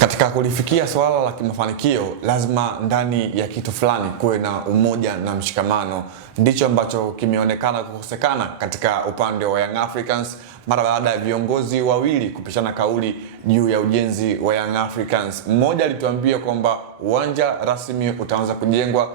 Katika kulifikia swala la kimafanikio, lazima ndani ya kitu fulani kuwe na umoja na mshikamano. Ndicho ambacho kimeonekana kukosekana katika upande wa Young Africans mara baada ya viongozi wawili kupishana kauli juu ya ujenzi wa Young Africans. Mmoja alituambia kwamba uwanja rasmi utaanza kujengwa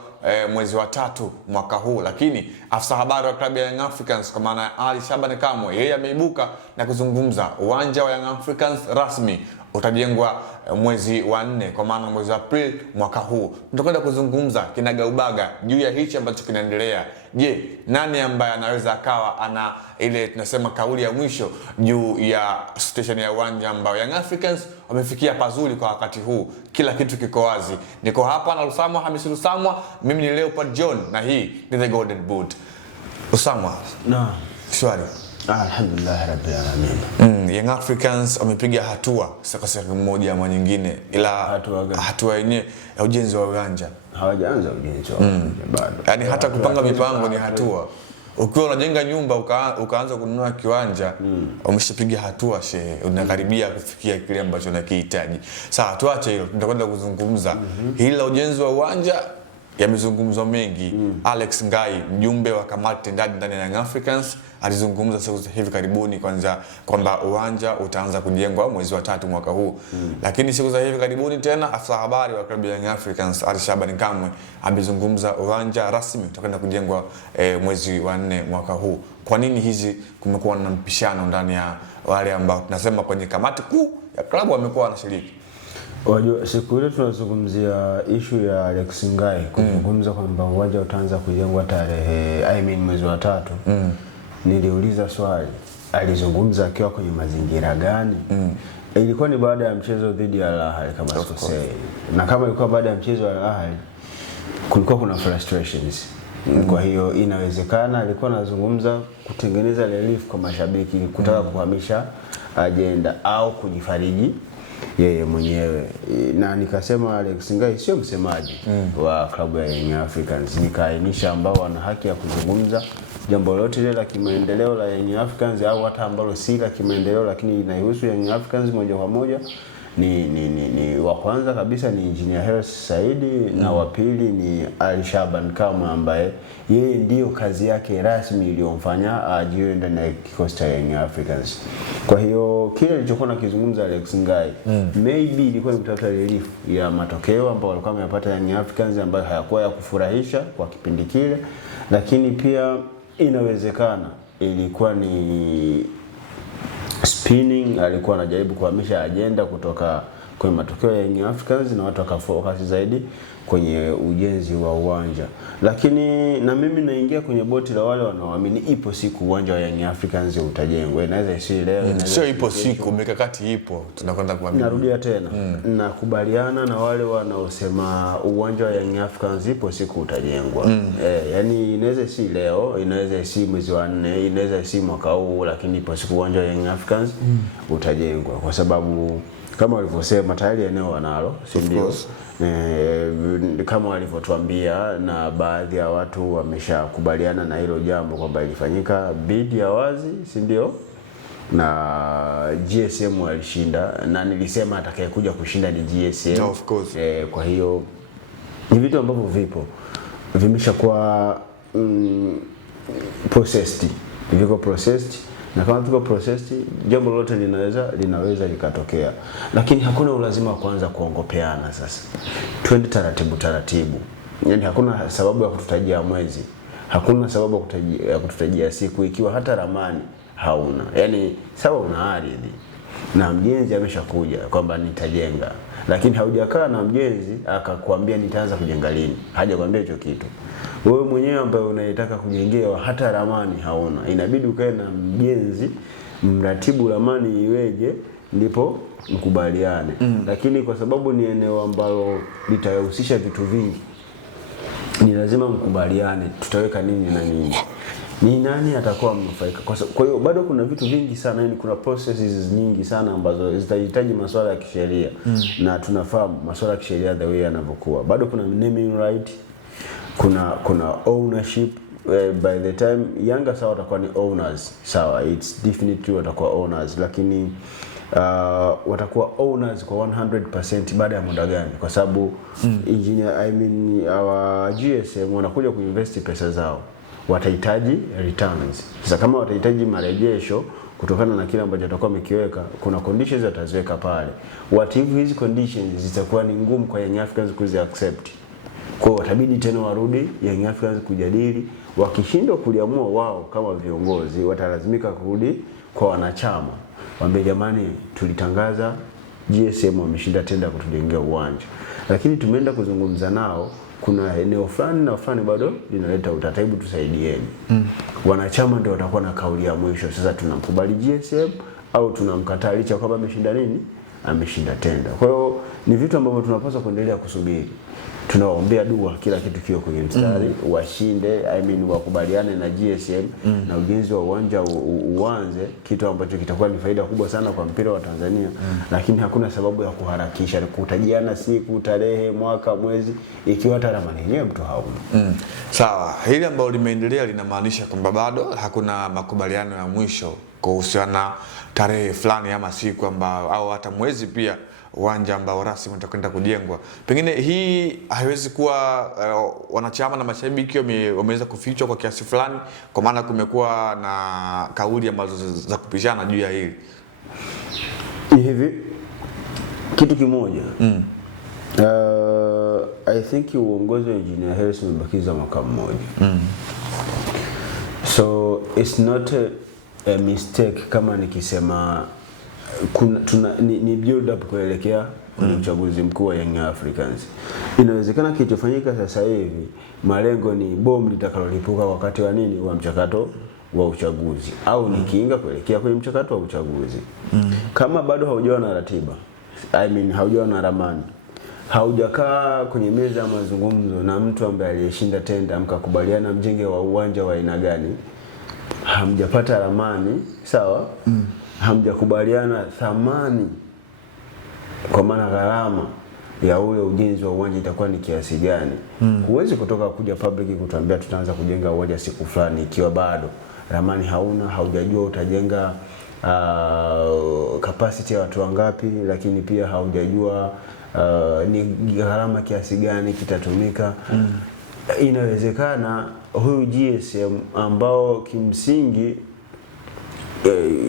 mwezi wa 3 mwaka huu, lakini afisa habari wa klabu ya Young Africans kwa maana ya Ali Shaban Kamwe, yeye ameibuka na kuzungumza uwanja wa Young Africans rasmi utajengwa mwezi wa 4 kwa maana mwezi wa Aprili mwaka huu. Tutakwenda kuzungumza kinagaubaga juu ya hichi ambacho kinaendelea. Je, nani ambaye anaweza akawa ana ile tunasema kauli ya mwisho juu ya situation ya uwanja ambao Young Africans wamefikia pazuri kwa wakati huu? Kila kitu kiko wazi. Niko hapa na Usamwa Hamisi Usamwa, mimi ni Leopard John na hii ni The Golden Boot. Usamwa. Na shwari. Alhamdulillah rabbil alamin. Young Africans wamepiga hatua sasa mmoja ama nyingine, ila hatua yenyewe ya ujenzi wa uwanja hawajaanza ujenzi wa bado. Yaani hata kupanga mipango ni hatua. Ukiwa unajenga nyumba ukaanza kununua kiwanja, umeshapiga hatua shehe, unakaribia kufikia kile ambacho unakihitaji. Sasa tuache hilo, tutakwenda kuzungumza hili la ujenzi wa uwanja. Yamezungumzwa mengi. Alex Ngai, mjumbe wa kamati tendaji ndani ya Young Africans, alizungumza siku hivi karibuni kwanza kwamba uwanja utaanza kujengwa mwezi wa 3 mwaka huu. Lakini siku za hivi karibuni tena afisa habari wa klabu ya Young Africans Ali Shaban Kamwe amezungumza uwanja rasmi utakwenda kujengwa mwezi wa 4 mwaka huu. Kwa nini hizi kumekuwa na mpishano ndani ya wale ambao tunasema kwenye kamati kuu ya klabu wamekuwa wanashiriki? Wajua, siku ile tunazungumzia issue ya Alex Ngai kuzungumza kwamba uwanja utaanza kujengwa tarehe mwezi wa 3. Niliuliza swali, alizungumza akiwa kwenye mazingira gani? Ilikuwa ni baada ya mchezo dhidi ya Al Ahly kama sikosei. Na kama ilikuwa baada ya mchezo wa Al Ahly kulikuwa kuna frustrations. Kwa hiyo inawezekana alikuwa anazungumza kutengeneza relief kwa mashabiki, kutaka kuhamisha agenda au kujifariji yeye mwenyewe. Na nikasema Alex Ngai sio msemaji wa klabu ya Young Africans. Nikaainisha ambao wana haki ya kuzungumza jambo lolote lile la kimaendeleo la Young Africans au hata ambalo si la kimaendeleo lakini inahusu Young Africans moja kwa moja. Ni wa kwanza kabisa ni Engineer Hersi Saidi na wa pili ni Ali Shaban Kamwe ambaye yeye ndio kazi yake rasmi iliyomfanya ajiwe ndani ya kikosi cha Young Africans. Kwa hiyo kile alichokuwa nakizungumza Alex Ngai maybe ilikuwa ni kutafuta relief ya matokeo ambayo walikuwa wamepata Young Africans ambayo hayakuwa ya kufurahisha kwa kipindi kile, lakini pia inawezekana ilikuwa ni spinning, alikuwa anajaribu kuhamisha agenda kutoka kwenye matokeo ya Young Africans na watu wakafocus zaidi kwenye ujenzi wa uwanja. Lakini na mimi naingia kwenye boti la wale wanaoamini ipo siku uwanja wa Young Africans utajengwa. Inaweza si leo, sio ipo siku, mikakati ipo, tunakwenda kuamini. Narudia tena, nakubaliana na wale wanaosema uwanja wa Young Africans ipo siku utajengwa. Yani inaweza si leo, inaweza si mwezi wa 4, inaweza si mwaka huu, lakini ipo siku uwanja wa Young Africans utajengwa kwa sababu kama walivyosema tayari eneo wanalo, si ndio? Kama walivyotuambia na baadhi ya watu wameshakubaliana na hilo jambo kwamba ilifanyika bid ya wazi, si ndio? Na GSM walishinda na nilisema atakayekuja kushinda ni GSM. Of course. Kwa hiyo ni vitu ambavyo vipo vimeshakuwa processed, viko processed. Na kama tuko processed, jambo lolote linaweza likatokea. Lakini hakuna ulazima wa kuanza kuongopeana sasa. Twende taratibu. Yaani hakuna sababu ya kututajia mwezi. Hakuna sababu ya kututajia siku ikiwa hata ramani hauna. Yaani sawa una ardhi na mjenzi ameshakuja kwamba nitajenga. Lakini haujakaa na mjenzi akakwambia nitaanza kujenga lini. Hajakwambia hicho kitu. Wewe mwenyewe ambaye unayetaka kujengewa hata ramani hauna. Inabidi ukae na mjenzi, mratibu ramani iweje ndipo mkubaliane. Lakini kwa sababu ni eneo ambalo litahusisha vitu vingi, ni lazima mkubaliane tutaweka nini na nini. Ni nani atakuwa mnufaika. Kwa hiyo bado kuna vitu vingi sana, yani kuna processes nyingi sana ambazo zitahitaji masuala ya kisheria. Na tunafahamu masuala ya kisheria the way yanavyokuwa. Bado kuna naming right, kuna ownership. By the time Yanga sawa watakuwa ni owners, sawa, it's definitely watakuwa owners, lakini watakuwa owners kwa 100% baada ya muda gani? Kwa sababu our GSM wanakuja kuinvest pesa zao, watahitaji returns. Sasa kama watahitaji marejesho kutokana na kile ambacho atakuwa amekiweka, kuna conditions ataziweka pale. What if hizi conditions zitakuwa ni ngumu kwa Young Africans kuzi accept? Kwa hiyo watabidi tena warudi Young Africans kujadili. Wakishindwa kuliamua wao kama viongozi, watalazimika kurudi kwa wanachama, waambie jamani, tulitangaza GSM wameshinda tenda kutujengea uwanja, lakini tumeenda kuzungumza nao, kuna eneo fulani na fulani bado linaleta utata, hebu tusaidieni. Wanachama ndio watakuwa na kauli ya mwisho. Sasa tunamkubali GSM au tunamkataa licha kwamba ameshinda nini? Ameshinda tenda. Kwa hiyo ni vitu ambavyo tunapaswa kuendelea kusubiri. Tunawaombea dua kila kitu kio kwenye mstari, washinde, wakubaliane na GSM na ujenzi wa uwanja uanze, kitu ambacho kitakuwa ni faida kubwa sana kwa mpira wa Tanzania. Lakini hakuna sababu ya kuharakisha, kutajiana siku, tarehe, mwaka, mwezi, ikiwa hata ramani yenyewe mtu hauna. Sawa, hili ambalo limeendelea linamaanisha kwamba bado hakuna makubaliano ya mwisho kuhusiana tarehe fulani ama siku ambao au hata mwezi pia uwanja ambao rasmi utakwenda kujengwa. Pengine hii haiwezi kuwa wanachama na mashabiki wameweza kufichwa kwa kiasi fulani, kwa maana kumekuwa na kauli ambazo za kupishana juu ya hili. Ni hivi kitu kimoja. I think uongozi wa Engineer Hersi umebakiza mwaka mmoja. So it's not a mistake kama nikisema ni build up kuelekea kwenye uchaguzi mkuu wa Young Africans. Inawezekana kilichofanyika sasa hivi malengo ni bomu litakalolipuka wakati wa nini, wa mchakato wa uchaguzi, au ni kinga kuelekea kwenye mchakato wa uchaguzi. Kama bado haujawa na ratiba, haujawa na ramani, haujakaa kwenye meza ya mazungumzo na mtu ambaye aliyeshinda tenda mkakubaliana mjenge wa uwanja wa aina gani, hamjapata ramani, sawa? Hamjakubaliana thamani, kwa maana gharama ya ule ujenzi wa uwanja itakuwa ni kiasi gani. Huwezi kutoka kuja public kutuambia tutaanza kujenga uwanja siku fulani ikiwa bado ramani hauna, haujajua utajenga capacity ya watu wangapi, lakini pia haujajua ni gharama kiasi gani kitatumika. Inawezekana huyu GSM ambao kimsingi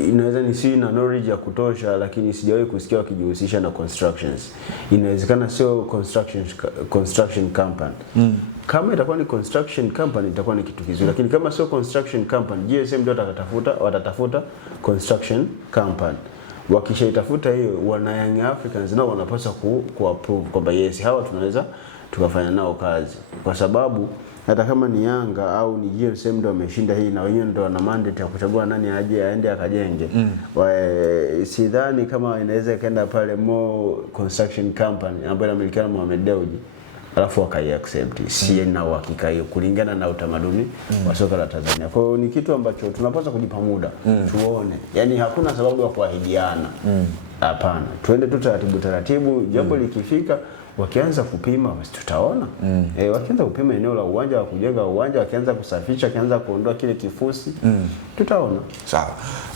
inaweza nisiwe na knowledge ya kutosha, lakini sijawahi kusikia wakijihusisha na constructions. Inawezekana sio construction company. Kama itakuwa ni construction company itakuwa ni kitu kizuri, lakini kama sio construction company, GSM ndio watatafuta construction company. Wakishaitafuta hiyo, wana Young Africans nao wanapaswa ku-approve kwamba yes, hawa tunaweza tukafanya nao kazi, kwa sababu hata kama ni Yanga au ni GSM ndio wameshinda hii na wenyewe ndio wana mandate ya kuchagua nani aje aende akajenge. Sidhani kama inaweza ikaenda pale Mo Construction Company ambayo inamilikiwa na Mohamed Dewji alafu wakai-accept. Na uhakika hiyo kulingana na utamaduni wa soka la Tanzania. Kwa hiyo ni kitu ambacho tunapaswa kujipa muda tuone. Yaani hakuna sababu ya kuahidiana. Hapana. Tuende tu taratibu, jambo likifika wakianza kupima basi tutaona. Wakianza kupima eneo la uwanja wa kujenga uwanja, wakianza kusafisha, wakianza kuondoa kile kifusi, tutaona. Sawa.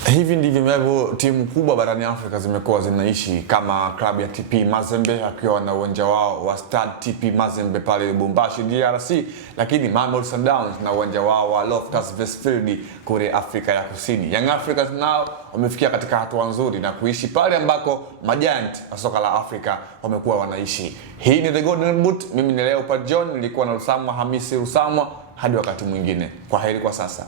Hivi ndivyo ambavyo timu kubwa barani Afrika zimekuwa zinaishi, kama klabu ya TP Mazembe akiwa na uwanja wao wa Stade TP Mazembe pale Lubumbashi DRC, lakini Mamelodi Sundowns na uwanja wao wa Loftus Versfeld kule Afrika ya Kusini. Young Africans nao wamefikia katika hatua nzuri na kuishi pale ambako majiant wa soka la Afrika wamekuwa wanaishi. Hii ni The Golden Boot. Mimi ni Leopard John, nilikuwa na Rusamwa Hamisi Rusamwa. Hadi wakati mwingine. Kwaheri kwa sasa.